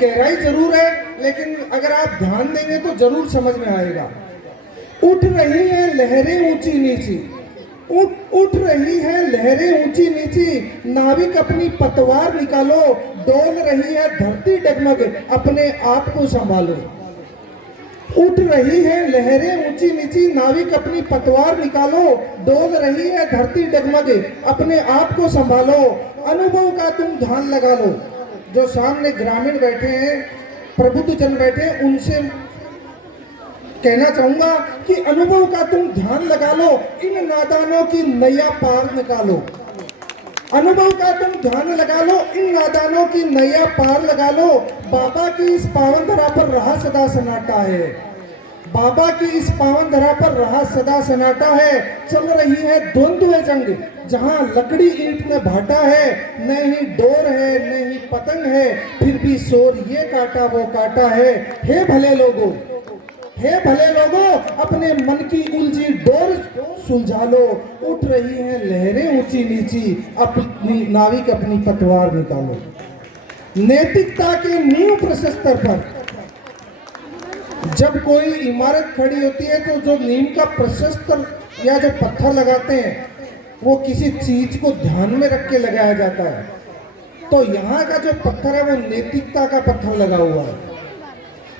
गहराई जरूर है, लेकिन अगर आप ध्यान देंगे तो जरूर समझ में आएगा। उठ रही है लहरें ऊंची नीची, उठ रही है लहरें ऊंची नीची, नाविक अपनी पतवार निकालो, डोल रही है धरती डगमग, अपने आप को संभालो। उठ रही है लहरें ऊंची नीची, नाविक अपनी पतवार निकालो, डोल रही है धरती डगमग, अपने आप को संभालो। अनुभव का तुम ध्यान लगा लो। जो सामने ग्रामीण बैठे हैं, प्रबुद्ध जन बैठे हैं, उनसे कहना चाहूंगा कि अनुभव का तुम ध्यान लगा लो, इन नादानों की नैया पार निकालो। अनुभव का तुम ध्यान लगा लो, इन नादानों की नैया पार लगा लो। बाबा की इस पावन धरा पर रहा सदा सन्नाटा है, बाबा की इस पावन धरा पर रहा सदा सन्नाटा है। चल रही है द्वंद्व जंग, जहां लकड़ी ईंट में भाटा है, न ही डोर है न ही पतंग है, फिर भी शोर ये काटा वो काटा है। हे भले लोगों, हे भले लोगों, अपने मन की उलझी डोर सुलझा लो। उठ रही हैं लहरें ऊंची नीची, अपनी नाविक अपनी पतवार निकालो। नैतिकता के नींव प्रशस्तर पर जब कोई इमारत खड़ी होती है तो जो नींव का प्रशस्तर या जो पत्थर लगाते हैं वो किसी चीज को ध्यान में रख के लगाया जाता है। तो यहाँ का जो पत्थर है वो नैतिकता का पत्थर लगा हुआ है।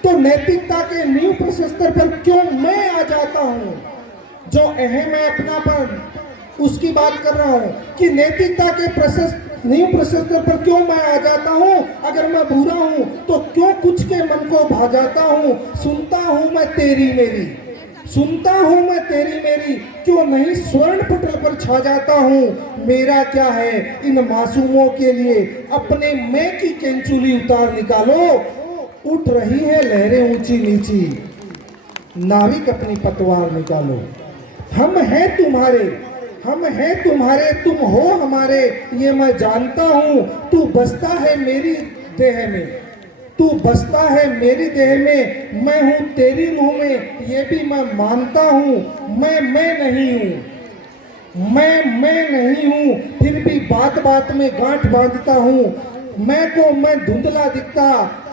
तो नैतिकता के नींव प्रशस्तर पर क्यों मैं आ जाता हूं, जो अहम है अपनापन, उसकी बात कर रहा हूं कि नैतिकता के नींव प्रशस्तर पर क्यों मैं आ जाता हूं। अगर मैं बुरा हूं तो क्यों कुछ के मन को भा जाता हूं। सुनता हूं मैं तेरी मेरी, सुनता हूं मैं तेरी मेरी, क्यों नहीं स्वर्ण पटल पर छा जाता हूं। मेरा क्या है इन मासूमों के लिए, अपने मैं की कैंचुली उतार निकालो। उठ रही है लहरें ऊंची नीची, नाविक अपनी पतवार निकालो। हम हैं तुम्हारे, हम हैं तुम्हारे, तुम हो हमारे, ये मैं जानता हूं। तू बसता है मेरी देह में, तू बसता है मेरी देह में, मैं हूं तेरी रूह में, ये भी मैं मानता हूं। मैं नहीं हूं, मैं नहीं हूं, फिर भी बात बात में गांठ बांधता हूं। मैं को मैं धुंधला दिखता,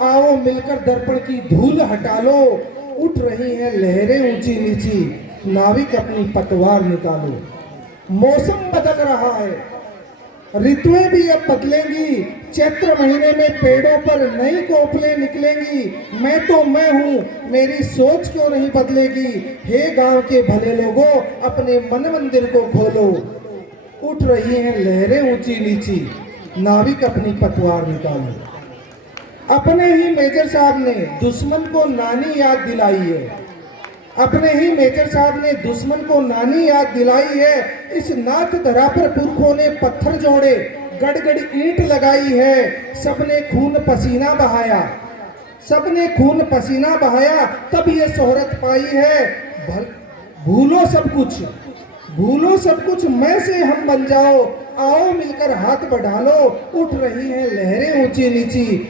आओ मिलकर दर्पण की धूल हटा लो। उठ रही हैं लहरें ऊंची नीची, नाविक अपनी पतवार निकालो। मौसम बदल रहा है, ऋतुएं भी अब बदलेंगी, चैत्र महीने में पेड़ों पर नई कोपलें निकलेंगी। मैं तो मैं हूँ, मेरी सोच क्यों नहीं बदलेगी। हे गांव के भले लोगों, अपने मन मंदिर को खोलो। उठ रही हैं लहरें ऊंची नीची, नाविक अपनी पतवार निकालो। अपने ही मेजर साहब ने दुश्मन को नानी याद दिलाई है, अपने ही मेजर साहब ने दुश्मन को नानी याद दिलाई है। इस नाथ धरा पर पुरखों ने पत्थर जोड़े, गड़गड़ ईंट लगाई है। सबने खून पसीना बहाया, सबने खून पसीना बहाया, तब ये शोहरत पाई है। भूलो सब कुछ, भूलो सब कुछ, मैं से हम बन जाओ, आओ मिलकर हाथ बढ़ा लो। उठ रही हैं लहरें ऊंची नीची,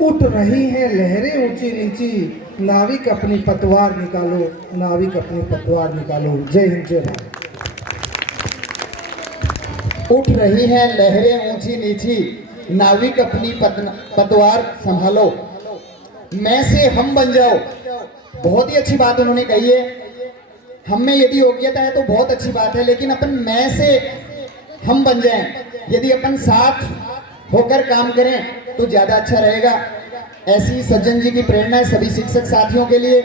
उठ रही हैं लहरें ऊंची नीची, नाविक अपनी पतवार निकालो, नाविक अपनी पतवार निकालो। जय हिंद जय भारत। उठ रही हैं लहरें ऊंची नीची, नाविक अपनी पतवार संभालो, मैं से हम बन जाओ। बहुत ही अच्छी बात उन्होंने कही है। हम में यदि योग्यता है तो बहुत अच्छी बात है, लेकिन अपन मैं से हम बन जाएं, यदि अपन साथ होकर काम करें तो ज्यादा अच्छा रहेगा। ऐसी सज्जन जी की प्रेरणा है सभी शिक्षक साथियों के लिए।